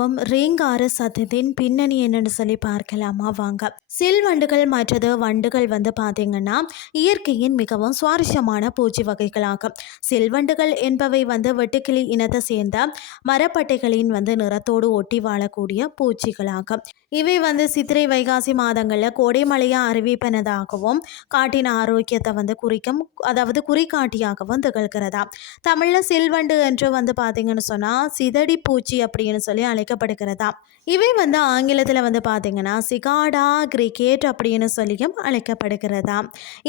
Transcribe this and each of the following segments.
எழுப்பும் ரீங்கார சத்தத்தின் பின்னணி என்னன்னு சொல்லி பார்க்கலாமா வாங்க. சில்வண்டுகள் மற்றது வண்டுகள் வந்து பார்த்தீங்கன்னா இயற்கையின் மிகவும் சுவாரஸ்யமான பூச்சி வகைகளாகும். சில்வண்டுகள் என்பவை வந்து வெட்டுக்கிளி இனத்தை சேர்ந்த மரப்பட்டைகளின் வந்து நிறத்தோடு ஒட்டி வாழக்கூடிய பூச்சிகளாகும். இவை வந்து சித்திரை வைகாசி மாதங்களில் கோடை மழையை அறிவிப்பனதாகவும் காட்டின் ஆரோக்கியத்தை வந்து குறிக்கும், அதாவது குறிகாட்டியாகவும் திகழ்கிறதா. தமிழில் சில்வண்டு என்று வந்து பார்த்தீங்கன்னு சொன்னால் சிதடி பூச்சி அப்படின்னு சொல்லி அழைக்கப்படுகிறதா. இவை வந்து ஆங்கிலத்தில் வந்து பார்த்தீங்கன்னா சிகாடா கிரிக்கெட் அப்படின்னு சொல்லியும் அழைக்கப்படுகிறதா.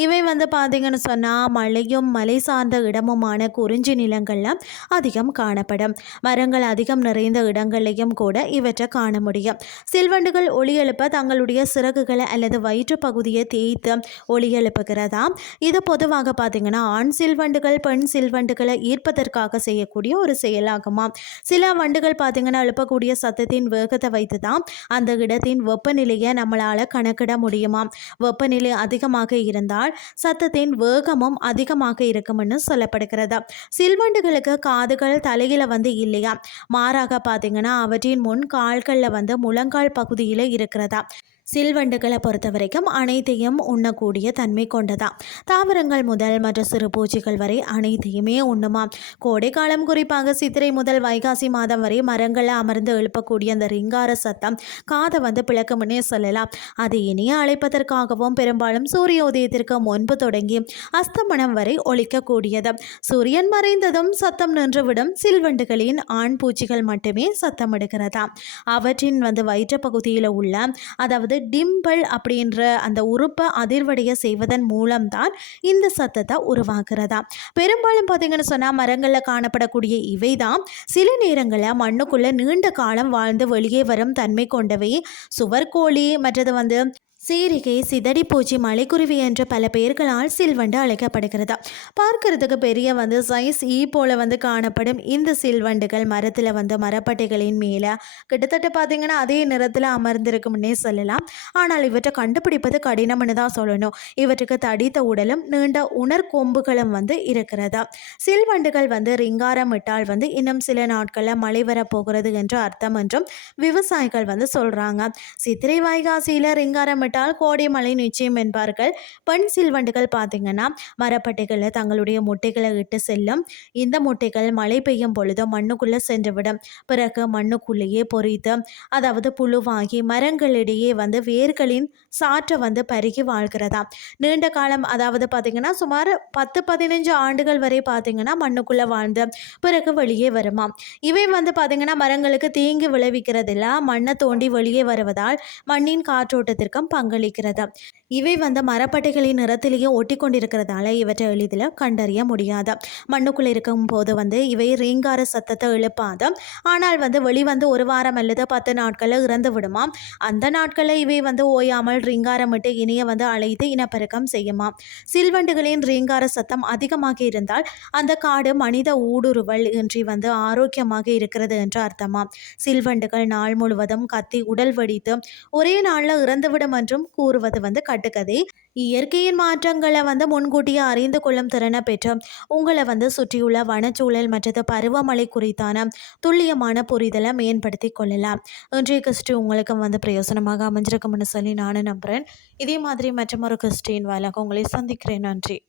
இவை வந்து பார்த்தீங்கன்னு சொன்னால் மலையும் மலை சார்ந்த இடமுமான குறிஞ்சி நிலங்களில் அதிகம் காணப்படும். மரங்கள் அதிகம் நிறைந்த இடங்களையும் கூட இவற்றை காண முடியும். சில்வண்டுகள் ஒளி எழுப்ப தங்களுடைய சிறகுகளை அல்லது வயிற்று பகுதியை தேய்த்து ஒளி எழுப்புகிறதா. இது பொதுவாக பார்த்தீங்கன்னா ஆண் சில்வண்டுகள் பெண் சில்வண்டுகளை ஈர்ப்பதற்காக செய்யக்கூடிய ஒரு செயலாகுமா. சில வண்டுகள் பார்த்தீங்கன்னா எழுப்பக்கூடிய சத்தத்தின் வேகத்தை வைத்து தான் அந்த இடத்தின் வெப்பநிலையை நம்மளால் கணக்கிட முடியுமா. வெப்பநிலை அதிகமாக இருந்தால் சத்தத்தின் வேகமும் அதிகமாக இருக்கும்னு சொல்லப்படுகிறது. சில்வண்டுகளுக்கு காதுகள் தலையில வந்து இல்லையா, மாறாக பார்த்தீங்கன்னா அவற்றின் முன் கால்களில் வந்து முழங்கால் பகுதியில் இருக்கிறதா. சில்வண்டுகளை பொறுத்த வரைக்கும் அனைத்தையும் உண்ணக்கூடிய தன்மை கொண்டதா. தாவரங்கள் முதல் மற்ற சிறு பூச்சிகள் வரை அனைத்தையுமே உண்ணுமா. கோடைக்காலம் குறிப்பாக சித்திரை முதல் வைகாசி மாதம் வரை மரங்களில் அமர்ந்து எழுப்பக்கூடிய அந்த ரிங்கார சத்தம் காதை வந்து பிளக்கும்னே சொல்லலாம். அது இனிய அழைப்பதற்காகவும் பெரும்பாலும் சூரிய உதயத்திற்கு முன்பு தொடங்கி அஸ்தமனம் வரை ஒலிக்கக்கூடியது. சூரியன் மறைந்ததும் சத்தம் நின்றுவிடும். சில்வண்டுகளின் ஆண் பூச்சிகள் மட்டுமே சத்தம் எடுக்கிறதா. அவற்றின் வந்து வயிற்று பகுதியில் உள்ள அதாவது டிம்பிள் அப்படின்ற அந்த உறுப்பை அதிர்வடைய செய்வதன் மூலம்தான் இந்த சத்தத்தை உருவாக்குறதா. பெரும்பாலும் பார்த்தீங்கன்னு சொன்னால் மரங்களில் காணப்படக்கூடிய இவை தான் சில நேரங்களில் மண்ணுக்குள்ளே நீண்ட காலம் வாழ்ந்து வெளியே வரும் தன்மை கொண்டவை. சுவர்கோழி மற்றது வந்து சீரிகை, சிதடி பூச்சி, மலைக்குருவி என்ற பல பெயர்களால் சில்வண்டு அழைக்கப்படுகிறது. பார்க்கறதுக்கு பெரிய வந்து சைஸ் போல வந்து காணப்படும் இந்த சில்வண்டுகள் மரத்தில் வந்து மரப்பட்டைகளின் மேலே கிட்டத்தட்ட பார்த்திங்கன்னா அதே நிறத்தில் அமர்ந்திருக்கும்னே சொல்லலாம். ஆனால் இவற்றை கண்டுபிடிப்பது கடினம்னு தான் சொல்லணும். இவற்றுக்கு தடித்த உடலும் நீண்ட உணர்கொம்புகளும் வந்து இருக்கிறதா. சில்வண்டுகள் வந்து ரிங்காரம் இட்டால் வந்து இன்னும் சில நாட்களில் மழை வரப்போகிறது என்று அர்த்தம் என்றும் விவசாயிகள் வந்து சொல்கிறாங்க. சித்திரை வைகாசியில் ரிங்காரம் கோடை மழை நிச்சயம் என்பார்கள். பெண் சில்வண்டுகள் பார்த்தீங்கன்னா மரப்பட்டைகளில் தங்களுடைய முட்டைகளை இட்டு செல்லும். இந்த முட்டைகள் மழை பெய்யும் பொழுது மண்ணுக்குள்ளே சென்றுவிடும். பிறகு மண்ணுக்குள்ளேயே பொறித்து அதாவது புழுவாகி மரங்களிடையே வந்து வேர்களின் சாற்றை வந்து பருகி வாழ்கிறதா. நீண்ட காலம் அதாவது பார்த்தீங்கன்னா சுமார் 10-15 ஆண்டுகள் வரை பார்த்தீங்கன்னா மண்ணுக்குள்ளே வாழ்ந்து பிறகு வெளியே வருமா. இவை வந்து பார்த்தீங்கன்னா மரங்களுக்கு தீங்கு விளைவிக்கிறதில்ல. மண்ணை தோண்டி வெளியே வருவதால் மண்ணின் காற்றோட்டத்திற்கும் பங்களிக்கிறது. இவை வந்து மரப்பட்டைகளின் நிறத்திலேயே ஒட்டி கொண்டிருக்கிறதால இவற்றை எளிதில் கண்டறிய முடியாது. மண்ணுக்குள்ளே இருக்கும் போது வந்து இவை ரீங்கார சத்தத்தை எழுப்பாது. ஆனால் வந்து வெளிவந்து ஒரு வாரம் அல்லது 10 நாட்களில் இறந்து விடுமா. அந்த நாட்களில் இவை வந்து ஓயாமல் ரீங்காரமிட்டு இனிய வந்து அழைத்து இனப்பெருக்கம் செய்யுமா. சில்வண்டுகளின் ரீங்கார சத்தம் அதிகமாக இருந்தால் அந்த காடு மனித ஊடுருவல் இன்றி வந்து ஆரோக்கியமாக இருக்கிறது என்று அர்த்தமா. சில்வண்டுகள் நாள் முழுவதும் கத்தி உடல் வெடித்து ஒரே நாளில் இறந்துவிடும் என்றும் கூறுவது வந்து கட்டுக்கதை. இயற்கையின் மாற்றங்களை வந்து முன்கூட்டியே அறிந்து கொள்ளும் திறனை பெற்று உங்களை வந்து சுற்றியுள்ள வனச்சூழல் மற்றது பருவமழை குறித்தான துல்லியமான புரிதலை மேம்படுத்தி கொள்ளலாம். இன்றைய கிறிஸ்டி உங்களுக்கும் வந்து பிரயோசனமாக அமைஞ்சிருக்கும்னு சொல்லி நானும் நம்புகிறேன். இதே மாதிரி மற்றொரு கிறிஸ்டின் வாயிலாக உங்களை சந்திக்கிறேன். நன்றி.